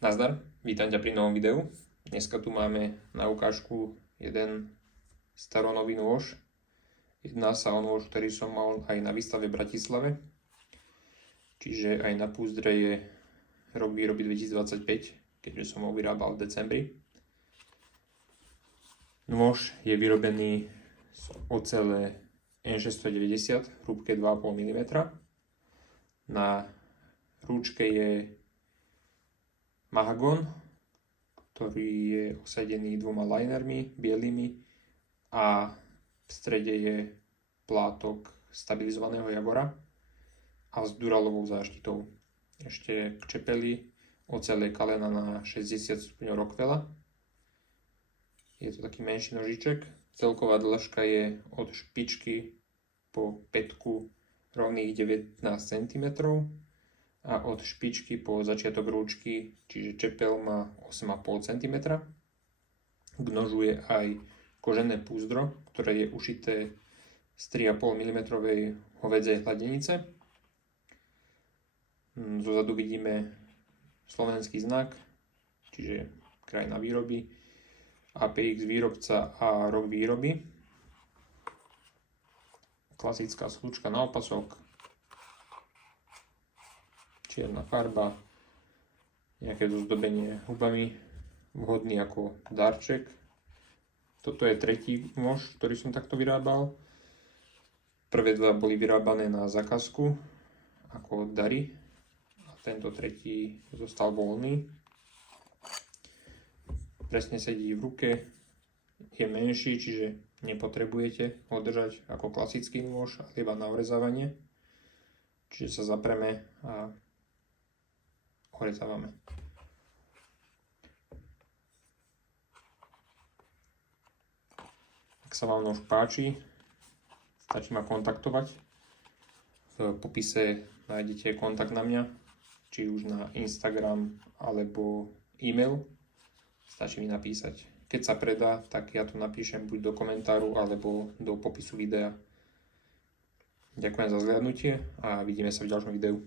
Nazdar, vítam ťa pri novom videu. Dneska tu máme na ukážku jeden staronový nôž. Jedná sa o nôž, ktorý som mal aj na výstave v Bratislave. Čiže aj na púzdre je rok výroby 2025, keďže som ho vyrábal v decembri. Nôž je vyrobený z ocele N690 v hrúbke 2,5 mm. Na rúčke je mahagón, ktorý je osadený dvoma linermi bielými a v strede je plátok stabilizovaného javora a s duralovou záštitou. Ešte k čepeli ocele Kalena na 60 stupňov Rockwella. Je to taký menší nožiček. Celková dĺžka je od špičky po pätku rovných 19 cm. A od špičky po začiatok rúčky, čiže čepel má 8,5 cm. K nožu je aj kožené púzdro, ktoré je ušité z 3,5 mm hovädzej hladenice. Zozadu vidíme slovenský znak, čiže krajina výroby, APX výrobca a rok výroby. Klasická slučka na opasok, čierna farba, nejaké dozdobenie hubami, vhodný ako darček. Toto je tretí nôž, ktorý som takto vyrábal. Prvé dva boli vyrábané na zákazku ako dary a tento tretí zostal voľný. Presne sedí v ruke, je menší, čiže nepotrebujete ho držať ako klasický nôž, ale iba na orezávanie. Čiže sa zapreme a orezávame. Ak sa vám nôž páči, stačí ma kontaktovať. V popise nájdete kontakt na mňa, či už na Instagram alebo e-mail. Stačí mi napísať. Keď sa predá, tak ja to napíšem buď do komentáru alebo do popisu videa. Ďakujem za zhliadnutie a vidíme sa v ďalšom videu.